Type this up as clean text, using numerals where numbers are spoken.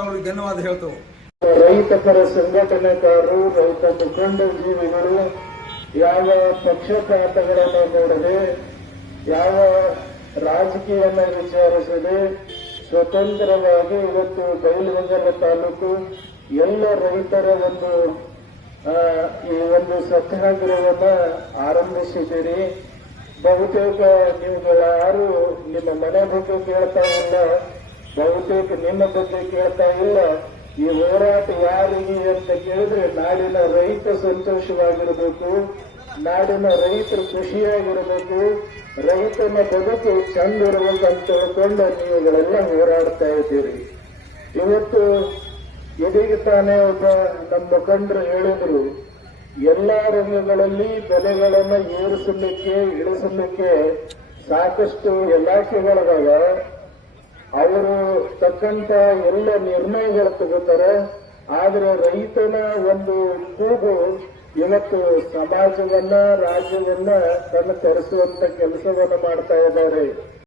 ಅವ್ರಿಗೆ ಧನ್ಯವಾದ ಹೇಳ್ತೇವೆ. ರೈತ ಪರ ಸಂಘಟನೆಕಾರರು, ರೈತ ಮುಖಂಡ ಜೀವಿಗಳು ಯಾವ ಪಕ್ಷಪಾತಗಳನ್ನು ನೋಡದೆ, ಯಾವ ರಾಜಕೀಯವನ್ನು ವಿಚಾರಿಸದೆ ಸ್ವತಂತ್ರವಾಗಿ ಇವತ್ತು ಬೈಲಹೊಂಗಲ ತಾಲೂಕು ಎಲ್ಲ ರೈತರ ಈ ಒಂದು ಸತ್ಯಾಗ್ರಹವನ್ನ ಆರಂಭಿಸಿದ್ದೀರಿ. ಬಹುತೇಕ ನೀವುಗಳು ಯಾರು ನಿಮ್ಮ ಮನೆ ಬಗ್ಗೆ ಕೇಳ್ತಾ ಇಲ್ಲ, ಬಹುತೇಕ ನಿಮ್ಮ ಬಗ್ಗೆ ಕೇಳ್ತಾ ಇಲ್ಲ. ಈ ಹೋರಾಟ ಯಾರಿಗೆ ಅಂತ ಕೇಳಿದ್ರೆ ನಾಡಿನ ರೈತ ಸಂತೋಷವಾಗಿರಬೇಕು, ನಾಡಿನ ರೈತರು ಖುಷಿಯಾಗಿರಬೇಕು, ರೈತನ ಬದುಕು ಚಂದ ಇರಬೇಕಂತ ತಿಳ್ಕೊಂಡು ನೀವುಗಳೆಲ್ಲ ಹೋರಾಡ್ತಾ ಇದ್ದೀರಿ. ಇವತ್ತು ಇದೀಗ ತಾನೇ ಒಬ್ಬ ನಮ್ಮ ಮುಖಂಡರು ಹೇಳಿದ್ರು, ಎಲ್ಲಾ ರಂಗಗಳಲ್ಲಿ ಬೆಲೆಗಳನ್ನು ಏರಿಸಲಿಕ್ಕೆ ಇಳಿಸಲಿಕ್ಕೆ ಸಾಕಷ್ಟು ಇಲಾಖೆಗಳಿದಾವ, ಅವರು ತಕ್ಕಂತ ಎಲ್ಲ ನಿರ್ಣಯಗಳು ತಗೋತಾರೆ. ಆದ್ರೆ ರೈತನ ಒಂದು ಕೂಗು ಇವತ್ತು ಸಮಾಜವನ್ನ, ರಾಜ್ಯವನ್ನ ಕಣ್ಣು ತೆರೆಸುವಂತ ಕೆಲಸವನ್ನ ಮಾಡ್ತಾ ಇದ್ದಾರೆ.